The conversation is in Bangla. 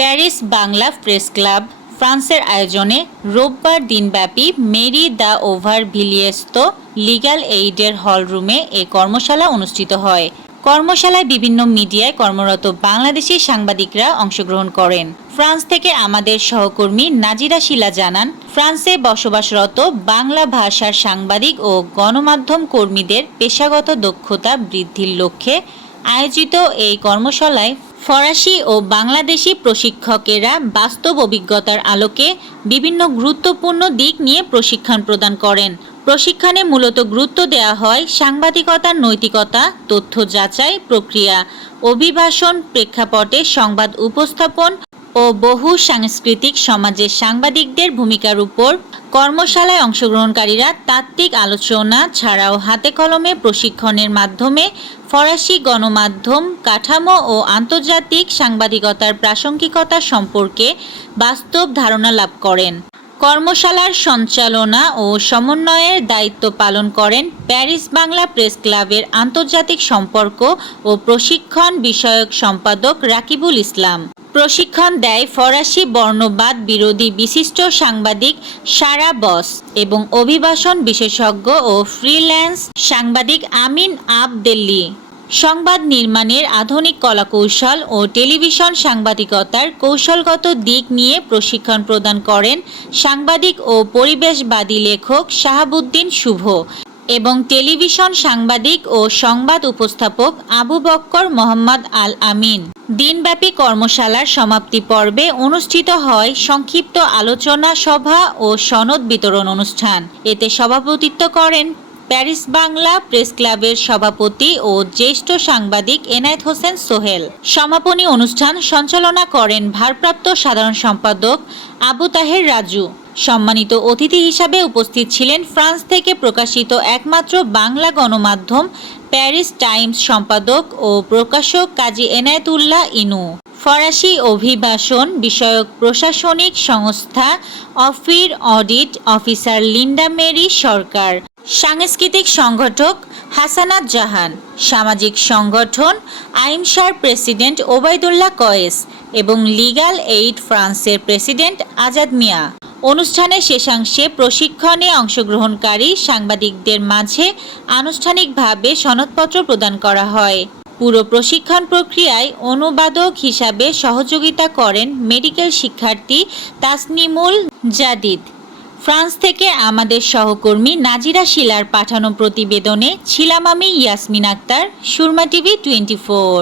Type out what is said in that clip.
প্যারিস বাংলা প্রেস ক্লাব, ফ্রান্সের আয়োজনে রোববার দিনব্যাপী মেরি দ্য ওভার ভিলিয়েস্তো লিগ্যাল এইডের হলরুমে এ কর্মশালা অনুষ্ঠিত হয়। কর্মশালায় বিভিন্ন মিডিয়ায় কর্মরত বাংলাদেশি সাংবাদিকরা অংশগ্রহণ করেন। ফ্রান্স থেকে আমাদের সহকর্মী নাজিরা শিলা জানান, ফ্রান্সে বসবাসরত বাংলা ভাষার সাংবাদিক ও গণমাধ্যম কর্মীদের পেশাগত দক্ষতা বৃদ্ধির লক্ষ্যে আয়োজিত এই কর্মশালায় ফরাসি ও বাংলাদেশি প্রশিক্ষকেরা বাস্তব অভিজ্ঞতার আলোকে বিভিন্ন গুরুত্বপূর্ণ দিক নিয়ে প্রশিক্ষণ প্রদান করেন। প্রশিক্ষণে মূলত গুরুত্ব দেওয়া হয় সাংবাদিকতার নৈতিকতা, তথ্য যাচাই প্রক্রিয়া, অভিবাসন প্রেক্ষাপটে সংবাদ উপস্থাপন ও বহু সাংস্কৃতিক সমাজের সাংবাদিকদের ভূমিকার উপর কর্মশালায় অংশগ্রহণকারীরা তাত্ত্বিক আলোচনা ছাড়াও হাতে কলমে প্রশিক্ষণের মাধ্যমে ফরাসি গণমাধ্যম, কাঠামো ও আন্তর্জাতিক সাংবাদিকতার প্রাসঙ্গিকতা সম্পর্কে বাস্তব ধারণা লাভ করেন। কর্মশালার সঞ্চালনা ও সমন্বয়ের দায়িত্ব পালন করেন প্যারিস বাংলা প্রেস ক্লাবের আন্তর্জাতিক সম্পর্ক ও প্রশিক্ষণ বিষয়ক সম্পাদক রাকিবুল ইসলাম। প্রশিক্ষণ দেয় ফরাসি বর্ণবাদ বিরোধী বিশিষ্ট সাংবাদিক সারা বস এবং অভিবাসন বিশেষজ্ঞ ও ফ্রিল্যান্স সাংবাদিক আমিন আবদেল্লি। সংবাদ নির্মাণের আধুনিক কলাকৌশল ও টেলিভিশন সাংবাদিকতার কৌশলগত দিক নিয়ে প্রশিক্ষণ প্রদান করেন সাংবাদিক ও পরিবেশবাদী লেখক শাহাবুদ্দিন শুভ এবং টেলিভিশন সাংবাদিক ও সংবাদ উপস্থাপক আবু বক্কর মোহাম্মদ আল আমিন। দিনব্যাপী কর্মশালার সমাপ্তি পর্বে অনুষ্ঠিত হয় সংক্ষিপ্ত আলোচনা সভা ও সনদ বিতরণ অনুষ্ঠান। এতে সভাপতিত্ব করেন প্যারিস বাংলা প্রেস ক্লাবের সভাপতি ও জ্যেষ্ঠ সাংবাদিক এনায়েত হোসেন সোহেল। সমাপনী অনুষ্ঠান সঞ্চালনা করেন ভারপ্রাপ্ত সাধারণ সম্পাদক আবু তাহের রাজু। সম্মানিত অতিথি হিসাবে উপস্থিত ছিলেন ফ্রান্স থেকে প্রকাশিত একমাত্র বাংলা গণমাধ্যম প্যারিস টাইমস সম্পাদক ও প্রকাশক কাজী এনায়েতুল্লাহ ইনু। ফরাসি অভিবাসন বিষয়ক প্রশাসনিক সংস্থা অফির audit officer Linda Mary Sarkar. সাংস্কৃতিক সংগঠক হাসানাত জাহান। সামাজিক সংগঠন আইমসার প্রেসিডেন্ট ওবায়দুল্লাহ কয়েস এবং লিগাল এইড ফ্রান্সের প্রেসিডেন্ট আজাদ মিয়া। অনুষ্ঠানের শেষাংশে প্রশিক্ষণে অংশগ্রহণকারী সাংবাদিকদের মাঝে আনুষ্ঠানিকভাবে সনদপত্র প্রদান করা হয়। পুরো প্রশিক্ষণ প্রক্রিয়ায় অনুবাদক হিসাবে সহযোগিতা করেন মেডিকেল শিক্ষার্থী তাসনিমুল জাদিদ। ফ্রান্স থেকে আমাদের সহকর্মী নাজিরা শিলার পাঠানো প্রতিবেদনে ছিলাম আমি Yasmin Akter, Surma TV twenty four.